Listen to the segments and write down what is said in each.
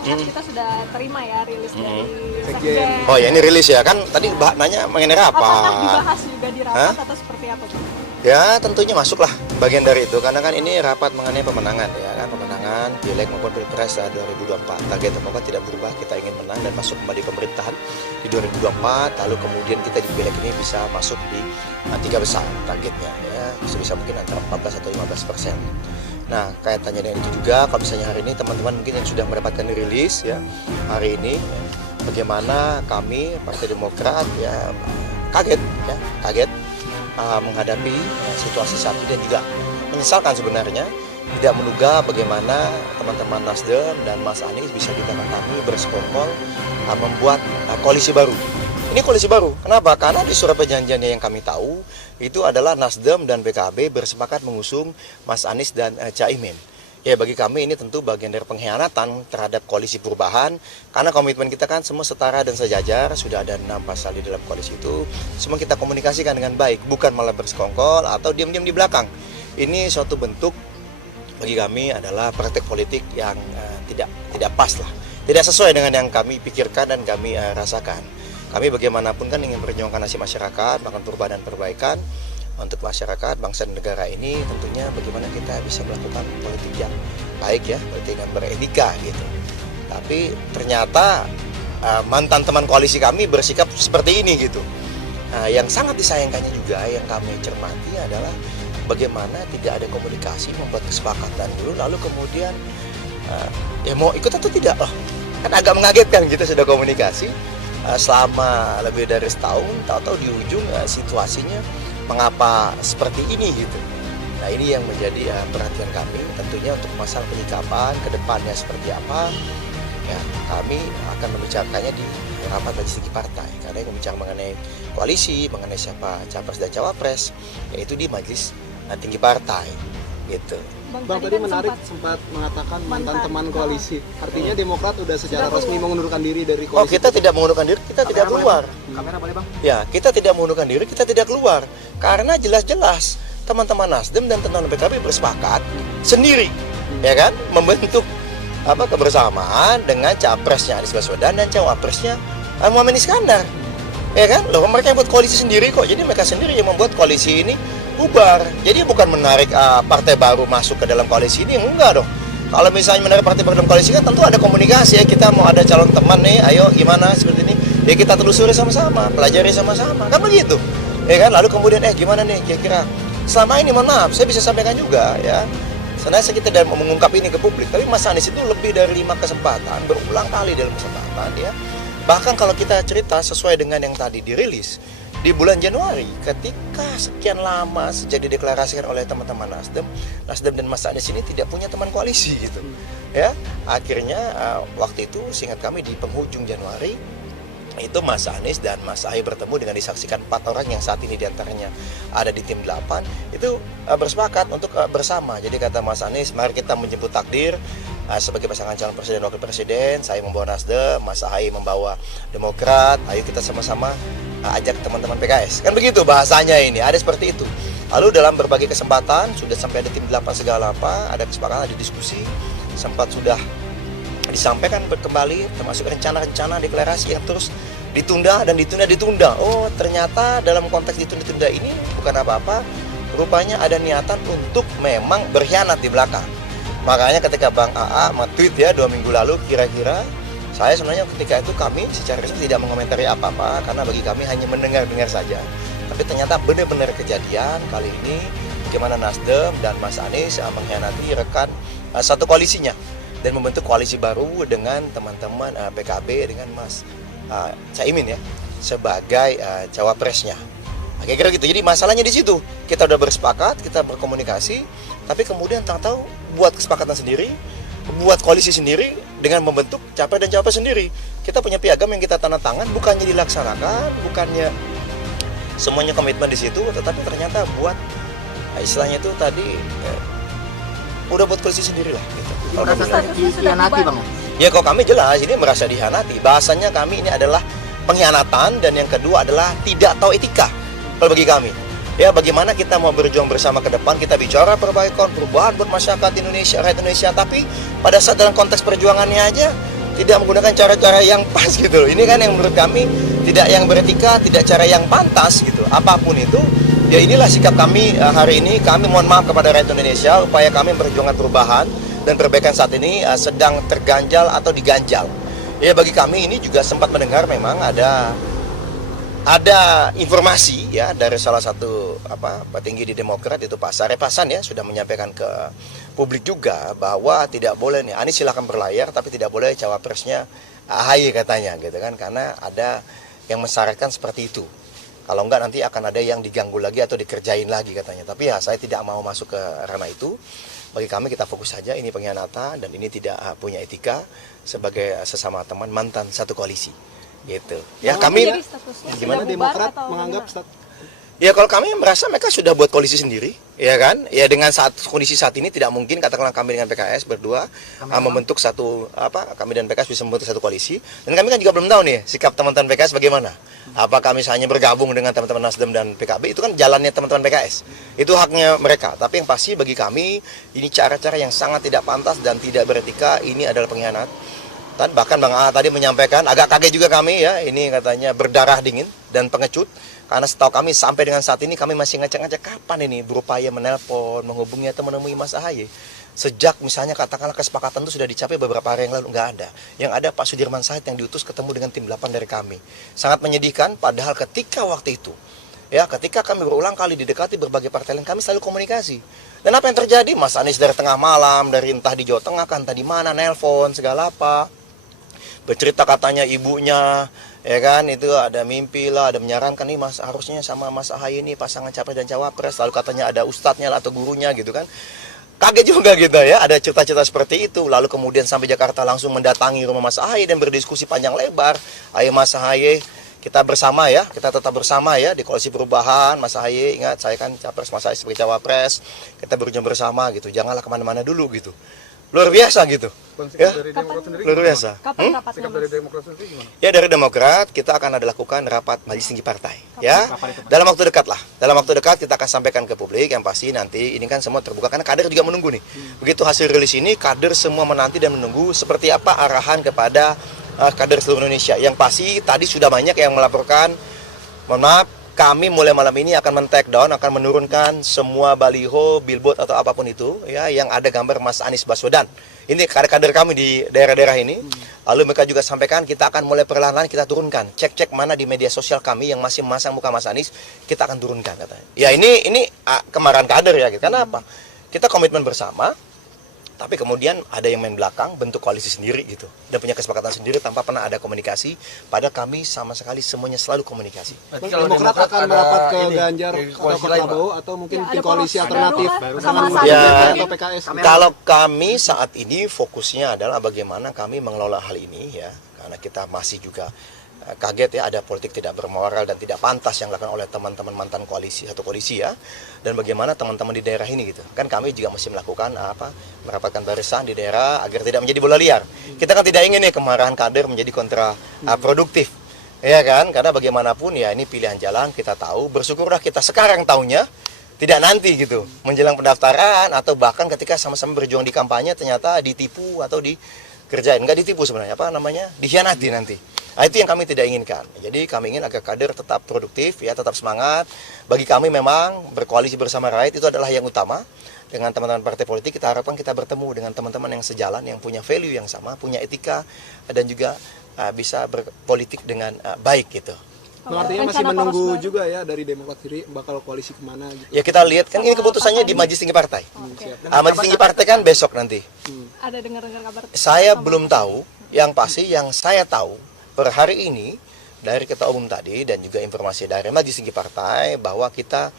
Kan kita sudah terima ya rilis dari Sekjen. Sekjen. Oh ya, ini rilis ya kan tadi nanya mengenai Apakah rapat. dibahas juga di rapat atau seperti apa Pak? Ya tentunya masuklah bagian dari itu karena kan ini rapat mengenai pemenangan ya kan, pemenangan pileg maupun pilpres 2024. Target Demokrat tidak berubah, kita ingin menang dan masuk kembali pemerintahan di 2024, lalu kemudian kita di pileg ini bisa masuk di 3 besar targetnya ya, bisa mungkin antara 14 atau 15%. Nah kaitannya dengan itu juga, kalau misalnya hari ini teman-teman mungkin yang sudah mendapatkan rilis ya hari ini ya, bagaimana kami Partai Demokrat ya kaget menghadapi situasi saat ini dan juga menyesalkan sebenarnya tidak menduga bagaimana teman-teman Nasdem dan Mas Anies bisa di tangan kami bersekongkol membuat koalisi baru. Ini koalisi baru. Kenapa? Karena di surat perjanjiannya yang kami tahu itu adalah Nasdem dan PKB bersepakat mengusung Mas Anies dan Caimin. Ya bagi kami ini tentu bagian dari pengkhianatan terhadap koalisi perubahan karena komitmen kita kan semua setara dan sejajar, sudah ada 6 pasal di dalam koalisi itu, semua kita komunikasikan dengan baik, bukan malah bersekongkol atau diam-diam di belakang. Ini suatu bentuk bagi kami adalah praktek politik yang tidak pas lah, tidak sesuai dengan yang kami pikirkan dan kami rasakan. Kami bagaimanapun kan ingin memperjuangkan nasib masyarakat, bahkan perubahan dan perbaikan untuk masyarakat, bangsa dan negara ini, tentunya bagaimana kita bisa melakukan politik yang baik ya, politik yang beretika gitu. Tapi ternyata mantan teman koalisi kami bersikap seperti ini gitu. Nah, yang sangat disayangkannya juga yang kami cermati adalah bagaimana tidak ada komunikasi, membuat kesepakatan dulu, lalu kemudian ya mau ikut atau tidak loh. Kan agak mengagetkan kita sudah komunikasi selama lebih dari setahun, tahu-tahu di ujung situasinya mengapa seperti ini gitu. Nah ini yang menjadi perhatian kami tentunya untuk masalah penyikapan ke depannya seperti apa ya, kami akan membicarakannya di rapat legislasi partai karena yang bicara mengenai koalisi, mengenai siapa capres dan cawapres yaitu di majelis tinggi partai gitu. Bang tadi menarik sempat mengatakan mantan teman koalisi. Artinya Demokrat sudah secara resmi mengundurkan diri dari koalisi. Oh, kita tidak mengundurkan diri, kita tidak keluar. Kamera boleh, Bang? Ya, kita tidak mengundurkan diri, kita tidak keluar. Karena jelas-jelas teman-teman Nasdem dan teman-teman PKB bersepakat sendiri, ya kan, membentuk kebersamaan dengan capresnya Anies Baswedan dan cawapresnya Muhammad Iskandar. Ya kan? Loh, mereka yang buat koalisi sendiri kok. Jadi mereka sendiri yang membuat koalisi ini bubar. Jadi bukan menarik partai baru masuk ke dalam koalisi ini, enggak dong. Kalau misalnya menarik partai baru dalam koalisi kan tentu ada komunikasi ya. Kita mau ada calon teman nih, ayo gimana seperti ini. Ya kita telusuri sama-sama, pelajari sama-sama. Kan begitu. Ya kan? Lalu kemudian gimana nih kira-kira. Selama ini mohon maaf, saya bisa sampaikan juga ya. Sebenarnya kita tidak mau mengungkap ini ke publik, tapi Mas Anies itu lebih dari 5 kesempatan, berulang kali dalam kesempatan ya. Bahkan kalau kita cerita sesuai dengan yang tadi dirilis di bulan Januari, ketika sekian lama sejak dideklarasikan oleh teman-teman Nasdem dan Mas Anies ini tidak punya teman koalisi gitu, ya. Akhirnya waktu itu, seingat kami di penghujung Januari, itu Mas Anies dan Mas Ahy bertemu dengan disaksikan 4 orang yang saat ini diantaranya ada di tim 8, itu bersepakat untuk bersama. Jadi kata Mas Anies, mari kita menjemput takdir. Sebagai pasangan calon presiden dan wakil presiden, saya membawa Nasdem, Mas Ahy membawa Demokrat, ayo kita sama-sama ajak teman-teman PKS. Kan begitu bahasanya ini, ada seperti itu. Lalu dalam berbagai kesempatan, sudah sampai ada tim 8 segala apa, ada kesepakatan, ada diskusi, sempat sudah disampaikan kembali, termasuk rencana-rencana deklarasi yang terus ditunda dan ditunda. Oh ternyata dalam konteks ditunda-tunda ini bukan apa-apa, rupanya ada niatan untuk memang berkhianat di belakang. Makanya ketika Bang AA nge-tweet ya 2 minggu lalu kira-kira, saya sebenarnya ketika itu kami secara resmi tidak mengomentari apa-apa karena bagi kami hanya mendengar-dengar saja. Tapi ternyata benar-benar kejadian kali ini bagaimana Nasdem dan Mas Anies mengkhianati rekan satu koalisinya dan membentuk koalisi baru dengan teman-teman PKB dengan Mas Caimin ya sebagai cawapresnya. Kira-kira gitu. Jadi masalahnya di situ. Kita udah bersepakat, kita berkomunikasi, tapi kemudian tahu buat kesepakatan sendiri, buat koalisi sendiri dengan membentuk capres dan cawapres sendiri. Kita punya piagam yang kita tanda tangan, bukannya dilaksanakan, bukannya semuanya komitmen di situ, tetapi ternyata buat istilahnya itu tadi udah buat koalisi sendiri lah gitu. Merasa dihianati, Bang? Ya kok kami jelas ini merasa dihianati. Bahasanya kami ini adalah pengkhianatan dan yang kedua adalah tidak tahu etika. Kalau bagi kami, ya bagaimana kita mau berjuang bersama ke depan, kita bicara perbaikan, perubahan buat masyarakat Indonesia, rakyat Indonesia, tapi pada saat dalam konteks perjuangannya aja tidak menggunakan cara-cara yang pas gitu loh. Ini kan yang menurut kami tidak yang beretika, tidak cara yang pantas gitu. Apapun itu, ya inilah sikap kami hari ini. Kami mohon maaf kepada rakyat Indonesia, upaya kami perjuangan perubahan dan perbaikan saat ini sedang terganjal atau diganjal. Ya bagi kami ini juga sempat mendengar memang ada informasi ya dari salah satu petinggi di Demokrat, itu Pak Sarip Hasan ya, sudah menyampaikan ke publik juga bahwa tidak boleh nih Anies silakan berlayar tapi tidak boleh cawapresnya AHY katanya gitu kan, karena ada yang mensyaratkan seperti itu. Kalau enggak nanti akan ada yang diganggu lagi atau dikerjain lagi katanya. Tapi ya saya tidak mau masuk ke ranah itu. Bagi kami kita fokus saja, ini pengkhianatan dan ini tidak punya etika sebagai sesama teman mantan satu koalisi. Gitu. Ya kami Jadi statusnya Gimana sudah bubar Demokrat atau menganggap gimana? ya kalau kami merasa mereka sudah buat koalisi sendiri, ya kan? Ya dengan kondisi saat ini tidak mungkin katakanlah kami dengan PKS berdua membentuk satu kami dan PKS bisa membentuk satu koalisi. Dan kami kan juga belum tahu nih sikap teman-teman PKS bagaimana. Apa kami hanya bergabung dengan teman-teman Nasdem dan PKB, itu kan jalannya teman-teman PKS. Itu haknya mereka. Tapi yang pasti bagi kami ini cara-cara yang sangat tidak pantas dan tidak beretika, ini adalah pengkhianat. Dan bahkan Bang A tadi menyampaikan, agak kaget juga kami ya, ini katanya berdarah dingin dan pengecut. Karena setahu kami sampai dengan saat ini kami masih ngecek-ngecek kapan ini berupaya menelpon, menghubungi atau menemui Mas AHY. Sejak misalnya katakanlah kesepakatan itu sudah dicapai beberapa hari yang lalu, nggak ada. Yang ada Pak Sudirman Said yang diutus ketemu dengan tim 8 dari kami. Sangat menyedihkan, padahal ketika waktu itu, ya ketika kami berulang kali didekati berbagai partai lain, kami selalu komunikasi. Dan apa yang terjadi? Mas Anies dari tengah malam, dari entah di Jawa Tengah, entah di mana, nelpon, segala apa. Bercerita katanya ibunya, ya kan, itu ada mimpi lah, ada menyarankan nih Mas harusnya sama Mas AHY ini pasangan capres dan cawapres, lalu katanya ada ustadznya lah atau gurunya gitu kan. Kaget juga gitu ya, ada cerita-cerita seperti itu. Lalu kemudian sampai Jakarta langsung mendatangi rumah Mas AHY dan berdiskusi panjang lebar. Ayo Mas AHY, kita bersama ya, kita tetap bersama ya di koalisi perubahan. Mas AHY, ingat saya kan capres, Mas AHY sebagai cawapres, kita berjuang bersama gitu, janganlah kemana-mana dulu gitu. Luar biasa gitu. Ya, luar biasa. Kapan rapatnya, Mas? Ya dari Demokrat kita akan ada lakukan rapat majelis tinggi partai ya. Dalam waktu dekat lah. Dalam waktu dekat kita akan sampaikan ke publik, yang pasti nanti ini kan semua terbuka karena kader juga menunggu nih. Begitu hasil rilis ini kader semua menanti dan menunggu seperti apa arahan kepada kader seluruh Indonesia. Yang pasti tadi sudah banyak yang melaporkan, mohon maaf, kami mulai malam ini akan men-take down, akan menurunkan semua baliho, billboard atau apapun itu ya yang ada gambar Mas Anies Baswedan. Ini kader-kader kami di daerah-daerah ini. Lalu mereka juga sampaikan kita akan mulai perlahan-lahan kita turunkan. Cek-cek mana di media sosial kami yang masih memasang muka Mas Anies, kita akan turunkan katanya. Ya ini kemarahan kader ya gitu. Karena apa? Kita komitmen bersama. Tapi kemudian ada yang main belakang, bentuk koalisi sendiri gitu. Dan punya kesepakatan sendiri tanpa pernah ada komunikasi. Padahal kami sama sekali semuanya selalu komunikasi. Demokrat akan merapat ke Ganjar atau ke Prabowo atau mungkin Ya, di ada koalisi poros alternatif baru kan? sama Sama Ya, atau PKS. kalau kami saat ini fokusnya adalah bagaimana kami mengelola hal ini ya. Karena kita masih juga kaget ya, ada politik tidak bermoral dan tidak pantas yang dilakukan oleh teman-teman mantan koalisi atau koalisi ya. Dan bagaimana teman-teman di daerah ini gitu. Kan kami juga masih melakukan merapatkan barisan di daerah agar tidak menjadi bola liar. Kita kan tidak ingin nih kemarahan kader menjadi kontraproduktif. Ya kan? Karena bagaimanapun ya ini pilihan jalan, kita tahu. Bersyukurlah kita sekarang tahunya, tidak nanti gitu. Menjelang pendaftaran atau bahkan ketika sama-sama berjuang di kampanye ternyata ditipu atau dikerjain. Enggak ditipu sebenarnya, dikhianati nanti. Nah, itu yang kami tidak inginkan. Jadi kami ingin agar kader tetap produktif, ya, tetap semangat. Bagi kami memang berkoalisi bersama rakyat itu adalah yang utama. Dengan teman-teman partai politik kita harapkan kita bertemu dengan teman-teman yang sejalan, yang punya value yang sama, punya etika dan juga bisa berpolitik dengan baik gitu. Artinya masih menunggu juga ya dari Demokrat sendiri bakal koalisi kemana gitu. Ya kita lihat kan ini keputusannya di Majelis Tinggi Partai. Majelis Tinggi Partai kan besok nanti. Ada dengar-dengar kabar? Saya belum tahu. Yang pasti yang saya tahu per hari ini dari Ketua Umum tadi dan juga informasi dari Majelis Tinggi Partai bahwa kita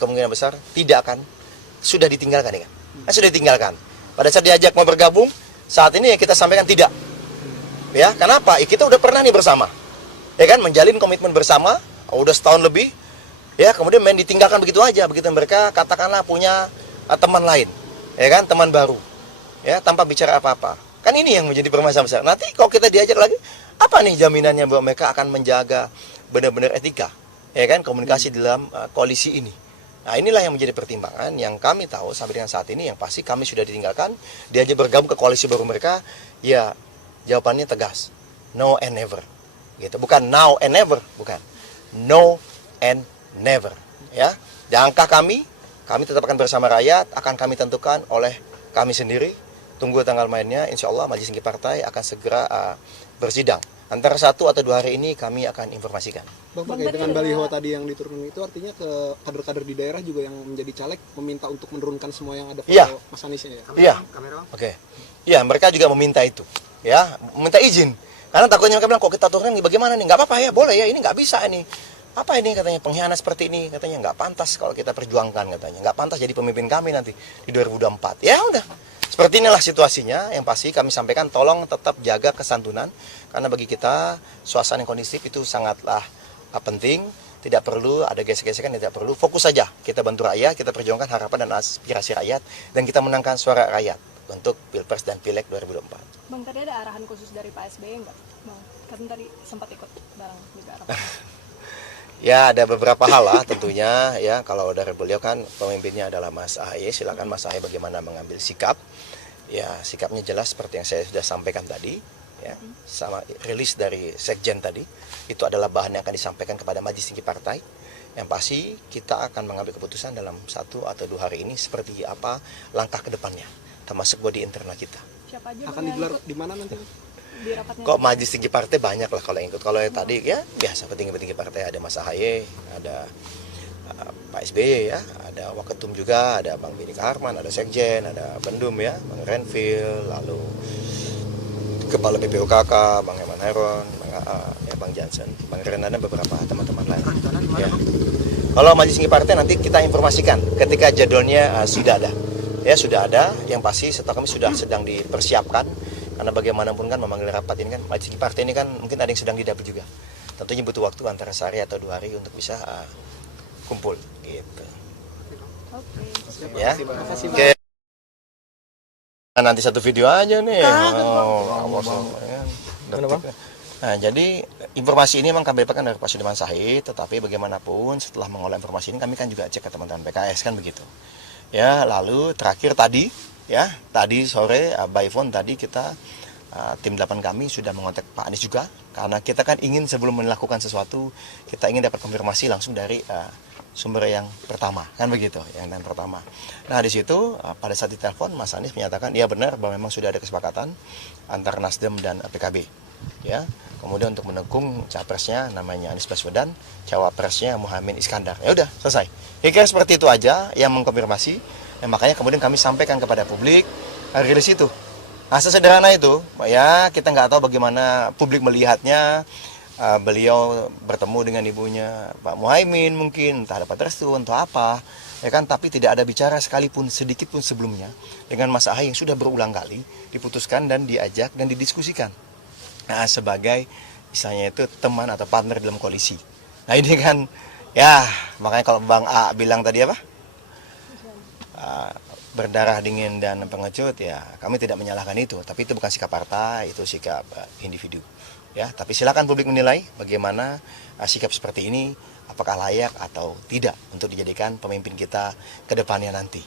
kemungkinan besar tidak akan sudah ditinggalkan ya. Sudah ditinggalkan. Pada saat diajak mau bergabung, saat ini ya kita sampaikan tidak. Ya, kenapa? Kita udah pernah nih bersama. Ya kan, menjalin komitmen bersama, udah setahun lebih. Ya, kemudian main ditinggalkan begitu aja, begitu mereka katakanlah punya teman lain. Ya kan, teman baru. Ya, tanpa bicara apa-apa. Kan ini yang menjadi permasalahan besar. Nanti kalau kita diajak lagi, apa nih jaminannya bahwa mereka akan menjaga benar-benar etika, ya kan, komunikasi dalam koalisi ini. Nah, inilah yang menjadi pertimbangan yang kami tahu sampai dengan saat ini yang pasti kami sudah ditinggalkan, diajak bergabung ke koalisi baru mereka, ya Jawabannya tegas, no and never. Gitu, bukan now and never, bukan. No and never. Ya, jangka kami tetap akan bersama rakyat, akan kami tentukan oleh kami sendiri. Tunggu tanggal mainnya, insya Allah Majelis Tinggi Partai akan segera bersidang. Antara 1 atau 2 hari ini kami akan informasikan. Bang, terkait dengan baliho tadi yang diturunkan itu artinya ke kader-kader di daerah juga yang menjadi caleg meminta untuk menurunkan semua yang ada foto Iya. Mas Aniesnya ya? Iya. Oke. Iya, mereka juga meminta itu. Ya, meminta izin. Karena takutnya mereka bilang, kok kita turun bagaimana nih? Nggak apa-apa ya, boleh ya, ini nggak bisa ini. Apa ini katanya, pengkhianat seperti ini? Katanya nggak pantas kalau kita perjuangkan katanya. Nggak pantas jadi pemimpin kami nanti di 2024. Ya udah. Seperti inilah situasinya. Yang pasti kami sampaikan, tolong tetap jaga kesantunan. Karena bagi kita, suasana yang kondusif itu sangatlah penting. Tidak perlu ada gesek-gesekan, tidak perlu. Fokus saja. Kita bantu rakyat, kita perjuangkan harapan dan aspirasi rakyat. Dan kita menangkan suara rakyat untuk Pilpres dan Pileg 2024. Bang, tadi ada arahan khusus dari Pak SBY nggak? Bang, kan tadi sempat ikut bareng juga arahan. Ya, ada beberapa hal lah tentunya ya. Kalau dari beliau kan pemimpinnya adalah Mas AHY, silakan Mas AHY bagaimana mengambil sikap. Ya, sikapnya jelas seperti yang saya sudah sampaikan tadi ya. Sama rilis dari Sekjen tadi, itu adalah bahan yang akan disampaikan kepada Majelis Tinggi Partai. Yang pasti kita akan mengambil keputusan dalam 1 atau 2 hari ini seperti apa langkah ke depannya, termasuk body internal kita. Siapa aja Akan Bang, yang digelar ikut di mana nanti? di rapatnya? Kok Majelis Tinggi Partai banyak lah kalau yang ikut. Kalau yang tadi ya biasa petinggi-petinggi partai, ada Mas AHY, ada Pak SBY ya, ada Waketum juga, ada Bang Benny Kaharman, ada Sekjen, ada Bendum ya, Bang Renvil, lalu Kepala BPUKK, Bang Eman Heron, Bang AA, ya Bang Jansen, Bang Renan dan beberapa teman-teman lain. Ya. Kalau Majelis Tinggi Partai nanti kita informasikan ketika jadwalnya sudah ada. Ya sudah ada, yang pasti setahu kami sudah sedang dipersiapkan. Karena bagaimanapun kan memanggil rapat ini kan, Majelis Tinggi Partai ini kan mungkin ada yang sedang didapil juga. Tentunya butuh waktu antara sehari atau 2 hari untuk bisa kumpul gitu. Oke. Ya. Terima kasih, Bang. Oke. Nanti satu video aja nih. Nah, jadi informasi ini memang kami dapatkan dari Pak Sudirman Said, tetapi bagaimanapun setelah mengolah informasi ini kami kan juga cek ke teman-teman PKS kan begitu. Ya, lalu terakhir tadi ya, tadi sore by phone tadi kita tim 8 kami sudah mengontak Pak Anies juga, karena kita kan ingin sebelum melakukan sesuatu kita ingin dapat konfirmasi langsung dari sumber yang pertama kan begitu, yang pertama. Nah di situ pada saat ditelepon Mas Anies menyatakan iya benar bahwa memang sudah ada kesepakatan antara Nasdem dan PKB ya. Kemudian untuk mendukung capresnya namanya Anies Baswedan, cawapresnya Muhaimin Iskandar. Ya udah selesai. Kira-kira seperti itu aja yang mengkonfirmasi. Makanya kemudian kami sampaikan kepada publik rilis itu. Nah sesederhana itu, ya kita nggak tahu bagaimana publik melihatnya. Beliau bertemu dengan ibunya Pak Muhaimin mungkin, entah dapat restu, entah apa. Ya kan, tapi tidak ada bicara sekalipun sedikit pun sebelumnya dengan Mas AHY yang sudah berulang kali diputuskan dan diajak dan didiskusikan. Nah, sebagai misalnya itu teman atau partner dalam koalisi. Nah ini kan, ya makanya kalau Bang A bilang tadi apa? Berdarah dingin dan pengecut, ya kami tidak menyalahkan itu. Tapi itu bukan sikap partai, itu sikap individu. Ya, tapi silakan publik menilai bagaimana sikap seperti ini, apakah layak atau tidak untuk dijadikan pemimpin kita ke depannya nanti.